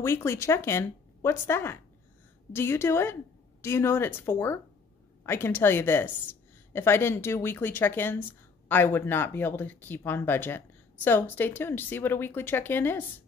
weekly check-in, what's that? Do you do it? Do you know what it's for? I can tell you this. If I didn't do weekly check-ins, I would not be able to keep on budget. So stay tuned to see what a weekly check-in is.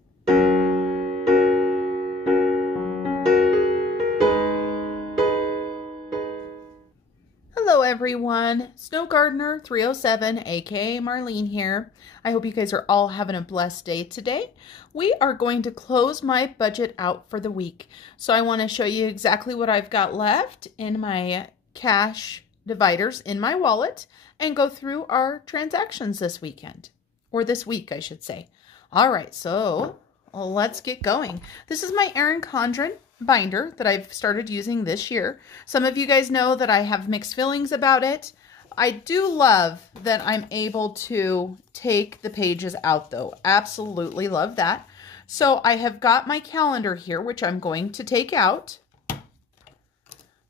Hello everyone, Snow Gardener 307, aka Marlene here. I hope you guys are all having a blessed day today. We are going to close my budget out for the week. So I want to show you exactly what I've got left in my cash dividers in my wallet and go through our transactions this weekend, or this week I should say. All right, so let's get going. This is my Erin Condrin binder that I've started using this year. Some of you guys know that I have mixed feelings about it. I do love that I'm able to take the pages out though. Absolutely love that. So I have got my calendar here, which I'm going to take out.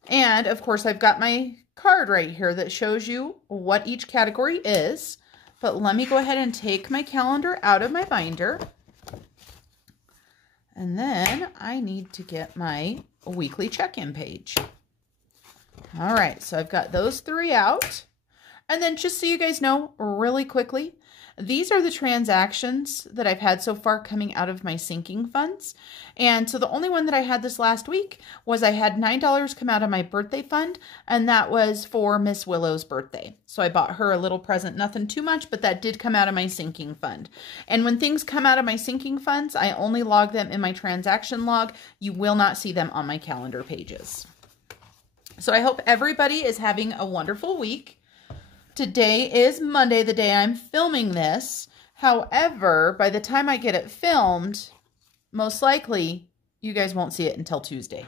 And of course I've got my card right here that shows you what each category is. But let me go ahead and take my calendar out of my binder. And then I need to get my weekly check-in page. All right, so I've got those three out. And then just so you guys know really quickly, these are the transactions that I've had so far coming out of my sinking funds. And so the only one that I had this last week was I had $9 come out of my birthday fund, and that was for Miss Willow's birthday. So I bought her a little present, nothing too much, but that did come out of my sinking fund. And when things come out of my sinking funds, I only log them in my transaction log. You will not see them on my calendar pages. So I hope everybody is having a wonderful week. Today is Monday, the day I'm filming this. However, by the time I get it filmed, most likely you guys won't see it until Tuesday.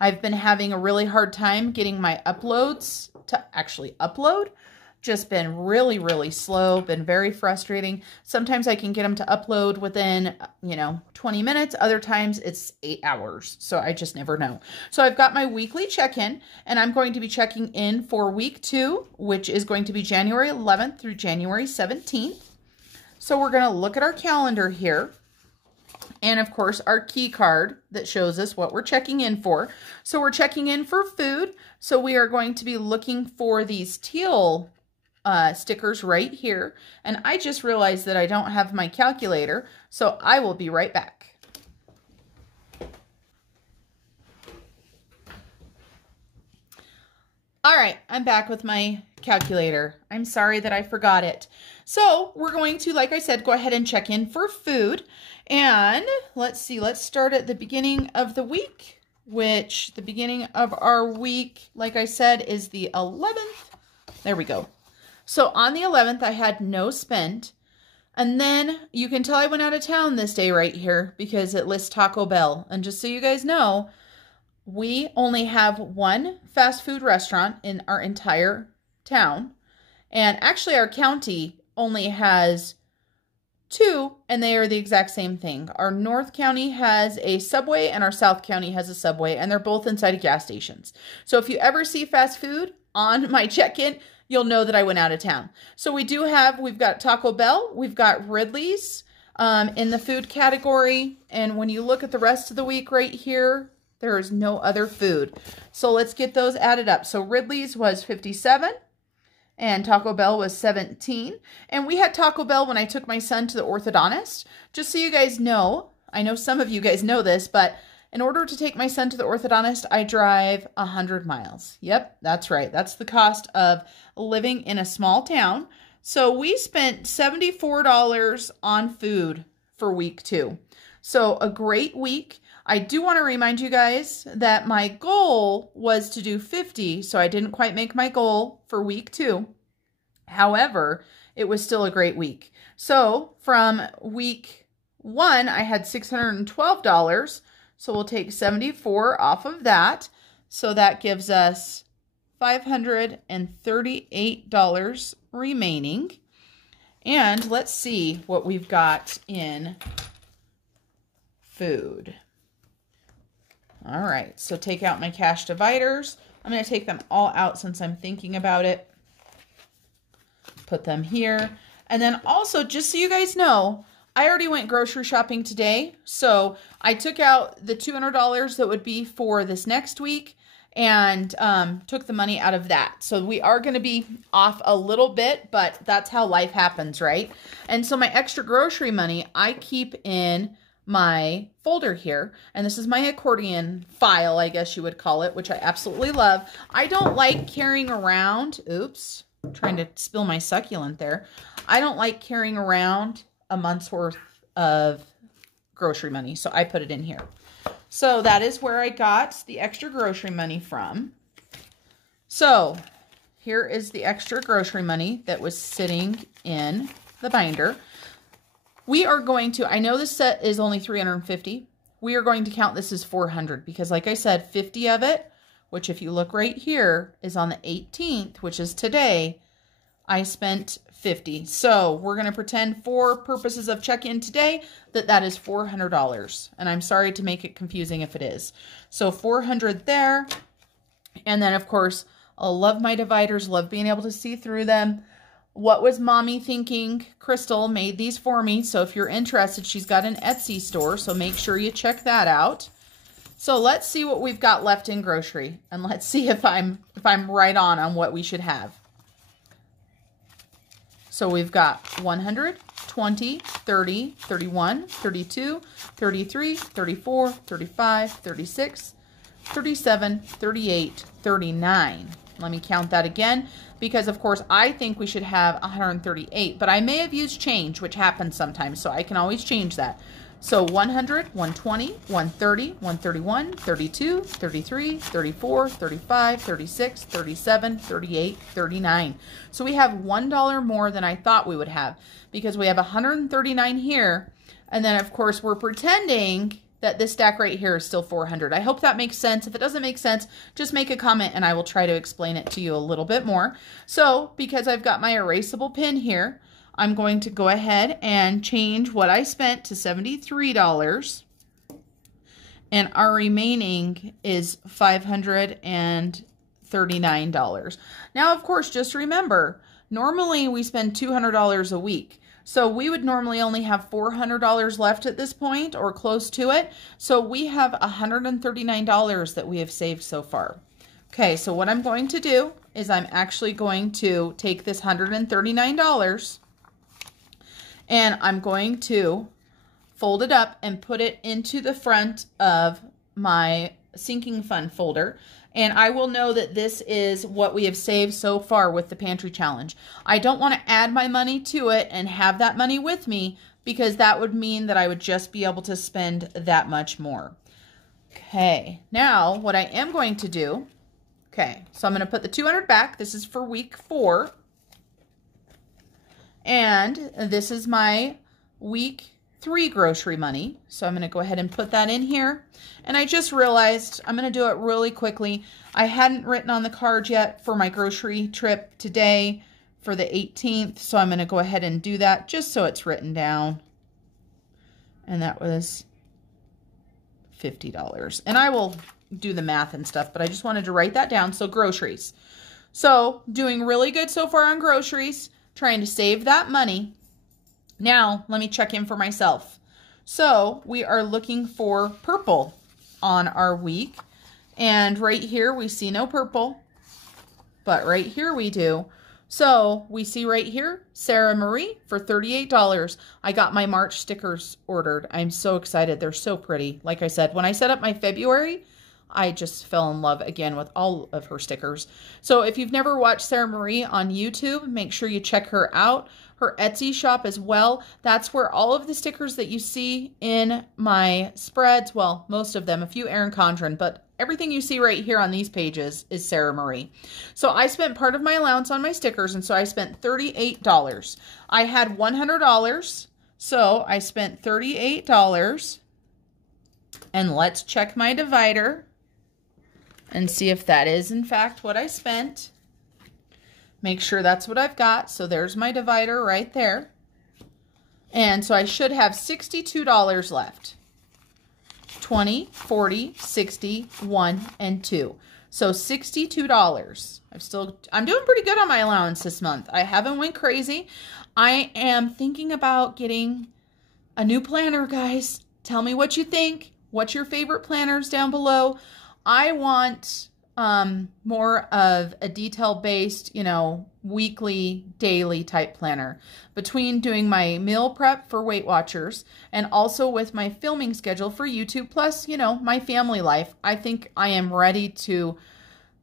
I've been having a really hard time getting my uploads to actually upload. Just been really, really slow, been very frustrating. Sometimes I can get them to upload within, 20 minutes. Other times it's 8 hours. So I just never know. So I've got my weekly check-in, and I'm going to be checking in for week 2, which is going to be January 11th through January 17th. So we're going to look at our calendar here. And of course, our key card that shows us what we're checking in for. So we're checking in for food. So we are going to be looking for these teal stickers right here. And I just realized that I don't have my calculator, so I will be right back. All right, I'm back with my calculator. I'm sorry that I forgot it. So we're going to, like I said, go ahead and check in for food. And let's see, let's start at the beginning of the week, which the beginning of our week, like I said, is the 11th. There we go. So on the 11th, I had no spend. And then you can tell I went out of town this day right here because it lists Taco Bell. And just so you guys know, we only have one fast food restaurant in our entire town. And actually our county only has 2, and they are the exact same thing. Our North County has a Subway and our South County has a Subway, and they're both inside of gas stations. So if you ever see fast food on my check-in, you'll know that I went out of town. So we've got Taco Bell, we've got Ridley's in the food category. And when you look at the rest of the week right here, there is no other food. So let's get those added up. So Ridley's was 57 and Taco Bell was 17. And we had Taco Bell when I took my son to the orthodontist. Just so you guys know, I know some of you guys know this, but in order to take my son to the orthodontist, I drive 100 miles. Yep, that's right. That's the cost of living in a small town. So we spent $74 on food for week 2. So a great week. I do want to remind you guys that my goal was to do 50, so I didn't quite make my goal for week 2. However, it was still a great week. So from week 1, I had $612. So we'll take 74 off of that. So that gives us $538 remaining. And let's see what we've got in food. All right, so take out my cash dividers. I'm going to take them all out since I'm thinking about it. Put them here. And then also, just so you guys know, I already went grocery shopping today, so I took out the $200 that would be for this next week and took the money out of that. So we are going to be off a little bit, but that's how life happens, right? And so my extra grocery money, I keep in my folder here, and this is my accordion file, I guess you would call it, which I absolutely love. I don't like carrying around, oops, I'm trying to spill my succulent there. I don't like carrying around a month's worth of grocery money, so I put it in here. So that is where I got the extra grocery money from. So here is the extra grocery money that was sitting in the binder. We are going to, I know this set is only $350. We are going to count this as $400 because like I said, 50 of it, which if you look right here is on the 18th, which is today, I spent $50. So we're going to pretend for purposes of check-in today that that is $400. And I'm sorry to make it confusing if it is. So $400 there. And then of course, I love my dividers, love being able to see through them. What was mommy thinking? Crystal made these for me. So if you're interested, she's got an Etsy store. So make sure you check that out. So let's see what we've got left in grocery. And let's see if I'm right on what we should have. So we've got 100, 20, 30, 31, 32, 33, 34, 35, 36, 37, 38, 39. Let me count that again because, of course, I think we should have 138, but I may have used change, which happens sometimes, so I can always change that. So 100, 120, 130, 131, 32, 33, 34, 35, 36, 37, 38, 39. So we have $1 more than I thought we would have because we have 139 here. And then, of course, we're pretending that this stack right here is still 400. I hope that makes sense. If it doesn't make sense, just make a comment and I will try to explain it to you a little bit more. So because I've got my erasable pin here, I'm going to go ahead and change what I spent to $73. And our remaining is $539. Now, of course, just remember, normally we spend $200 a week. So we would normally only have $400 left at this point or close to it. So we have $139 that we have saved so far. Okay, so what I'm going to do is I'm actually going to take this $139 and I'm going to fold it up and put it into the front of my sinking fund folder. And I will know that this is what we have saved so far with the pantry challenge. I don't want to add my money to it and have that money with me because that would mean that I would just be able to spend that much more. Okay, now what I am going to do, okay, so I'm going to put the 200 back. This is for week 4. And this is my week 3 grocery money. So I'm going to go ahead and put that in here. And I just realized I'm going to do it really quickly. I hadn't written on the card yet for my grocery trip today for the 18th. So I'm going to go ahead and do that just so it's written down. And that was $50. And I will do the math and stuff, but I just wanted to write that down. So groceries. So doing really good so far on groceries, trying to save that money. Now, let me check in for myself. So we are looking for purple on our week. And right here, we see no purple, but right here we do. So we see right here, Sarah Marie for $38. I got my March stickers ordered. I'm so excited. They're so pretty. Like I said, when I set up my February, I just fell in love again with all of her stickers. So if you've never watched Sarah Marie on YouTube, make sure you check her out. Her Etsy shop as well. That's where all of the stickers that you see in my spreads, well, most of them, a few Erin Condrin, but everything you see right here on these pages is Sarah Marie. So I spent part of my allowance on my stickers, and so I spent $38. I had $100, so I spent $38. And let's check my divider and see if that is in fact what I spent. Make sure that's what I've got. So there's my divider right there. And so I should have $62 left. 20, 40, 60, 1, and 2. So $62. I'm doing pretty good on my allowance this month. I haven't went crazy. I am thinking about getting a new planner, guys. Tell me what you think. What's your favorite planners down below? I want more of a detail-based, weekly, daily type planner. Between doing my meal prep for Weight Watchers and also with my filming schedule for YouTube, plus, my family life, I think I am ready to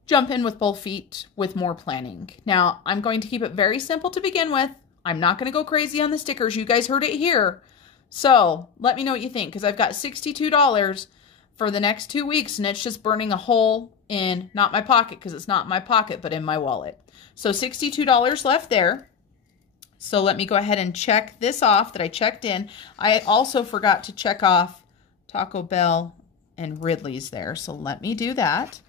jump in with both feet with more planning. Now, I'm going to keep it very simple to begin with. I'm not going to go crazy on the stickers. You guys heard it here. So let me know what you think, because I've got $62 for the next 2 weeks, and it's just burning a hole in, not my pocket, because it's not in my pocket, but in my wallet. So $62 left there. So let me go ahead and check this off that I checked in. I also forgot to check off Taco Bell and Ridley's there. So let me do that.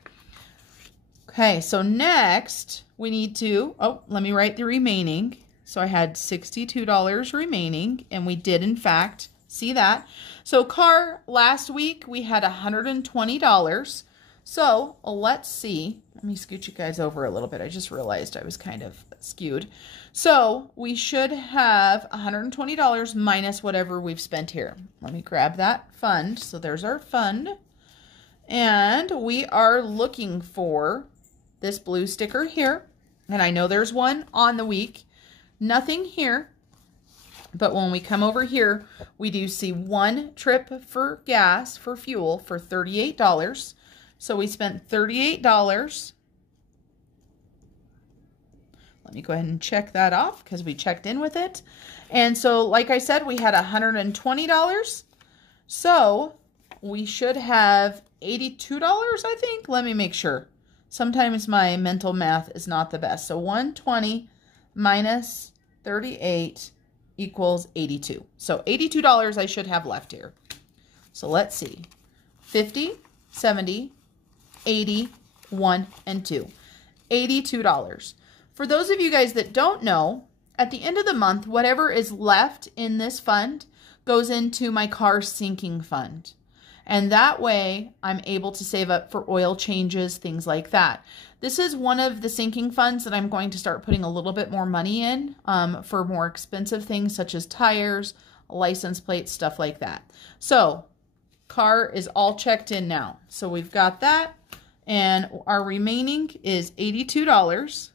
Okay, so next we need to, let me write the remaining. So I had $62 remaining, and we did in fact see that. So car, last week we had $120. So let's see. Let me scoot you guys over a little bit. I just realized I was kind of skewed. So we should have $120 minus whatever we've spent here. Let me grab that fund. So there's our fund. And we are looking for this blue sticker here. And I know there's one on the week. Nothing here. But when we come over here, we do see one trip for gas, for fuel, for $38. So we spent $38. Let me go ahead and check that off because we checked in with it. And so, like I said, we had $120. So we should have $82, I think. Let me make sure. Sometimes my mental math is not the best. So 120 minus 38 equals 82. So $82 I should have left here. So let's see. 50, 70, 80, 1, and 2. $82. For those of you guys that don't know, at the end of the month, whatever is left in this fund goes into my car sinking fund. And that way I'm able to save up for oil changes, things like that. This is one of the sinking funds that I'm going to start putting a little bit more money in for more expensive things such as tires, license plates, stuff like that. So car is all checked in now. So we've got that, and our remaining is $82.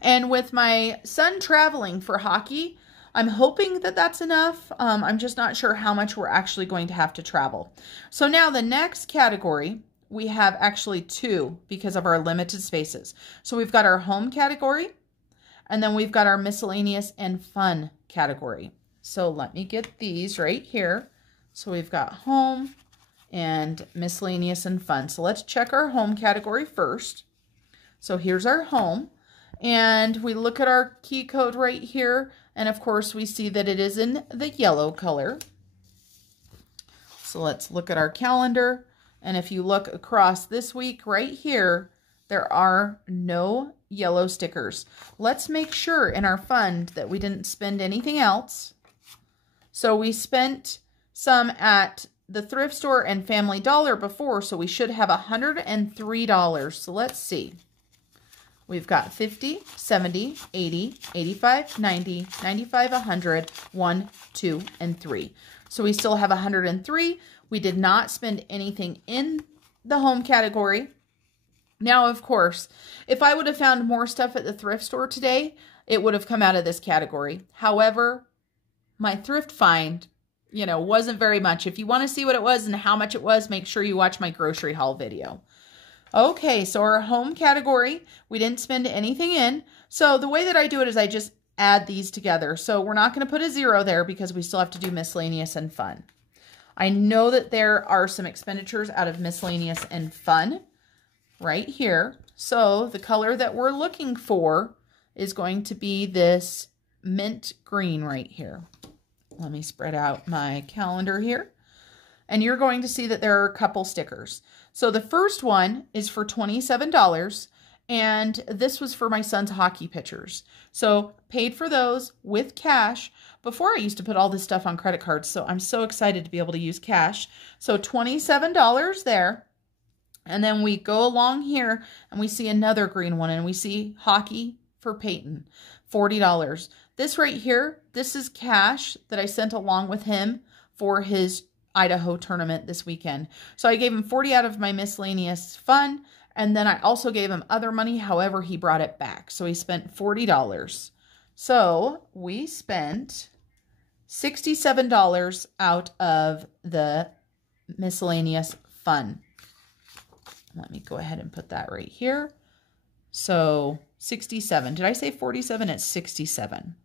And with my son traveling for hockey, I'm hoping that that's enough. I'm just not sure how much we're actually going to have to travel. So now the next category, we have actually two because of our limited spaces. So we've got our home category, and then we've got our miscellaneous and fun category. So let me get these right here. So we've got home and miscellaneous and fun. So let's check our home category first. So here's our home. And we look at our key code right here. And of course, we see that it is in the yellow color. So let's look at our calendar. And if you look across this week right here, there are no yellow stickers. Let's make sure in our fund that we didn't spend anything else. So we spent some at the thrift store and Family Dollar before, so we should have $103. So let's see. We've got 50, 70, 80, 85, 90, 95, 100, 1, 2, and 3. So we still have 103. We did not spend anything in the home category. Now, of course, if I would have found more stuff at the thrift store today, it would have come out of this category. However, my thrift find, wasn't very much. If you want to see what it was and how much it was, make sure you watch my grocery haul video. Okay, so our home category, we didn't spend anything in. So the way that I do it is I just add these together. So we're not going to put a 0 there because we still have to do miscellaneous and fun. I know that there are some expenditures out of miscellaneous and fun right here. So the color that we're looking for is going to be this mint green right here. Let me spread out my calendar here. And you're going to see that there are a couple stickers. So the first one is for $27, and this was for my son's hockey pictures. So paid for those with cash. Before I used to put all this stuff on credit cards, so I'm so excited to be able to use cash. So $27 there. And then we go along here and we see another green one, and we see hockey for Peyton, $40. This right here, this is cash that I sent along with him for his Idaho tournament this weekend. So I gave him 40 out of my miscellaneous fund, and then I also gave him other money. However, he brought it back. So he spent $40. So we spent $67 out of the miscellaneous fund. Let me go ahead and put that right here. So 67. Did I say 47? It's 67.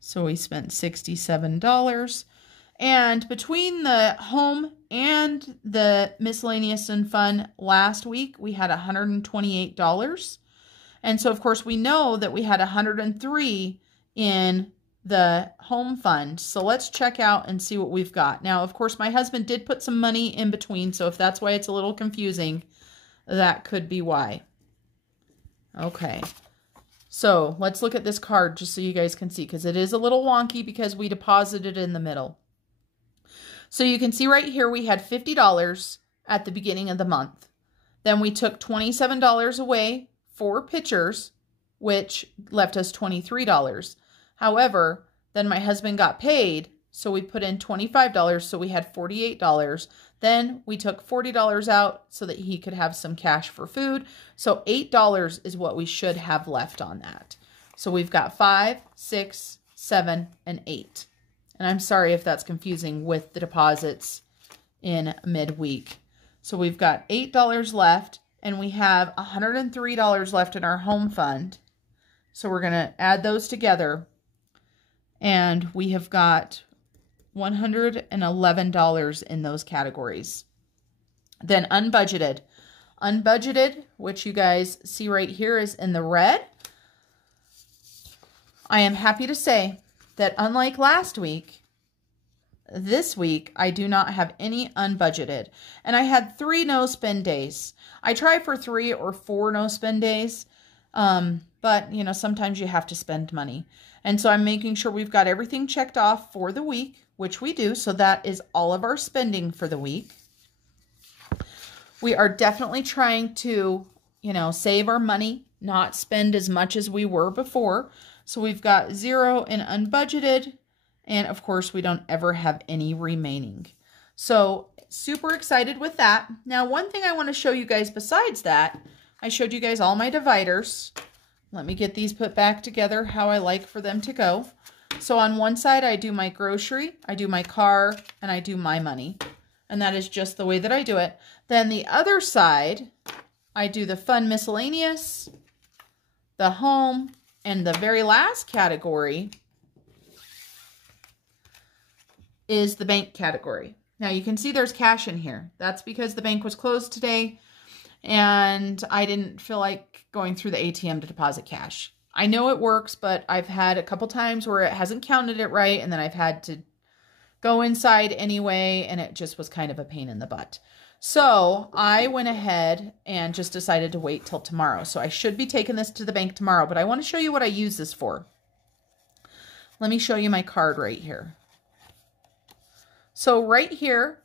So we spent $67. And between the home and the miscellaneous and fun last week, we had $128. And so, of course, we know that we had $103 in the home fund. So let's check out and see what we've got. Now, of course, my husband did put some money in between. So if that's why it's a little confusing, that could be why. Okay. So let's look at this card just so you guys can see, because it is a little wonky because we deposited in the middle. So you can see right here we had $50 at the beginning of the month. Then we took $27 away for pictures, which left us $23. However, then my husband got paid, so we put in $25, so we had $48. Then we took $40 out so that he could have some cash for food. So $8 is what we should have left on that. So we've got 5, 6, 7, and 8. And I'm sorry if that's confusing with the deposits in midweek. So we've got $8 left, and we have $103 left in our home fund. So we're going to add those together, and we have got $111 in those categories. Then unbudgeted. Unbudgeted, which you guys see right here, is in the red. I am happy to say that unlike last week, this week I do not have any unbudgeted. And I had 3 no-spend days. I try for 3 or 4 no-spend days, but you know, sometimes you have to spend money. And so I'm making sure we've got everything checked off for the week, which we do. So that is all of our spending for the week. We are definitely trying to, you know, save our money, not spend as much as we were before. So we've got 0 in unbudgeted. And of course, we don't ever have any remaining. So super excited with that. Now, one thing I want to show you guys besides that, I showed you guys all my dividers. Let me get these put back together how I like for them to go. So on one side, I do my grocery, I do my car, and I do my money. And that is just the way that I do it. Then the other side, I do the fun miscellaneous, the home, and the very last category is the bank category. Now you can see there's cash in here. That's because the bank was closed today and I didn't feel like going through the ATM to deposit cash. I know it works, but I've had a couple times where it hasn't counted it right, and then I've had to go inside anyway, and it just was kind of a pain in the butt. So I went ahead and just decided to wait till tomorrow. So I should be taking this to the bank tomorrow, but I want to show you what I use this for. Let me show you my card right here. So right here,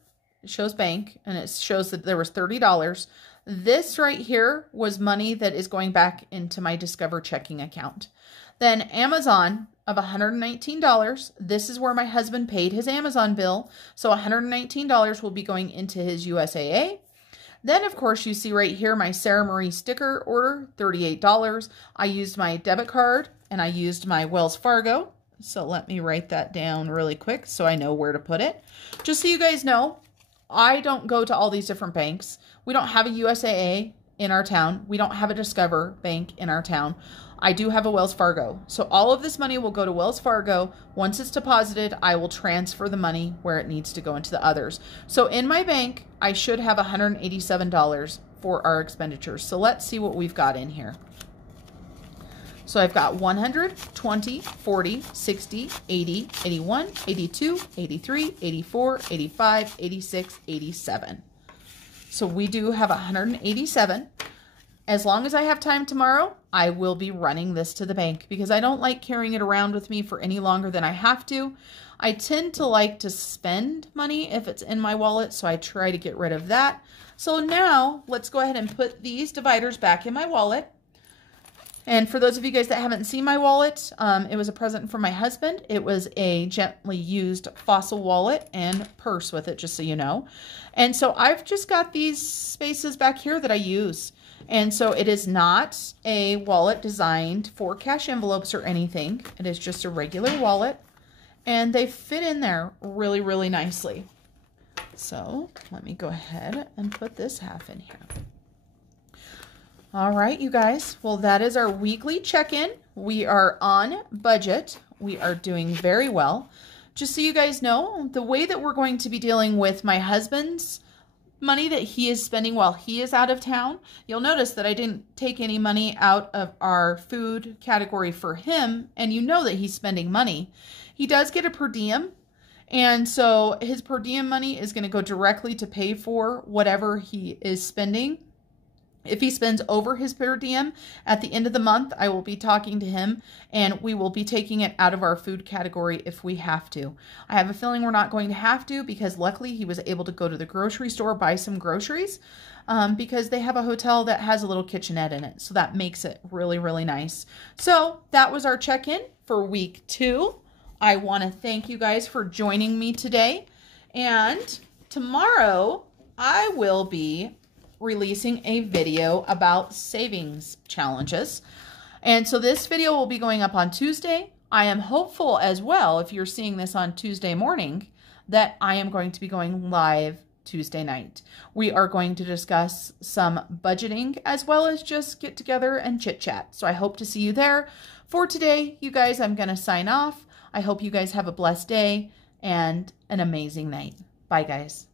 it shows bank, and it shows that there was $30. This right here was money that is going back into my Discover checking account. Then Amazon of $119. This is where my husband paid his Amazon bill. So $119 will be going into his USAA. Then, of course, you see right here my Sarah Marie sticker order, $38. I used my debit card and I used my Wells Fargo. So let me write that down really quick so I know where to put it. Just so you guys know, I don't go to all these different banks. We don't have a USAA in our town. We don't have a Discover bank in our town. I do have a Wells Fargo. So all of this money will go to Wells Fargo. Once it's deposited, I will transfer the money where it needs to go into the others. So in my bank, I should have $187 for our expenditures. So let's see what we've got in here. So I've got 100, 20, 40, 60, 80, 81, 82, 83, 84, 85, 86, 87. So we do have 187. As long as I have time tomorrow, I will be running this to the bank because I don't like carrying it around with me for any longer than I have to. I tend to like to spend money if it's in my wallet, so I try to get rid of that. So now let's go ahead and put these dividers back in my wallet. And for those of you guys that haven't seen my wallet, it was a present from my husband. It was a gently used fossil wallet and purse with it, just so you know. And so I've just got these spaces back here that I use. And so it is not a wallet designed for cash envelopes or anything. It is just a regular wallet. And they fit in there really, really nicely. So let me go ahead and put this half in here. All right, you guys. Well, that is our weekly check-in. We are on budget. We are doing very well. Just so you guys know, the way that we're going to be dealing with my husband's money that he is spending while he is out of town, you'll notice that I didn't take any money out of our food category for him, and you know that he's spending money. He does get a per diem, and so his per diem money is going to go directly to pay for whatever he is spending. If he spends over his per diem at the end of the month, I will be talking to him and we will be taking it out of our food category if we have to. I have a feeling we're not going to have to because luckily he was able to go to the grocery store, buy some groceries because they have a hotel that has a little kitchenette in it. So that makes it really, really nice. So that was our check-in for week 2. I want to thank you guys for joining me today. And tomorrow I will be releasing a video about savings challenges. And so this video will be going up on Tuesday. I am hopeful as well, if you're seeing this on Tuesday morning, that I am going to be going live Tuesday night. We are going to discuss some budgeting as well as just get together and chit chat. So I hope to see you there. For today, you guys, I'm going to sign off. I hope you guys have a blessed day and an amazing night. Bye, guys.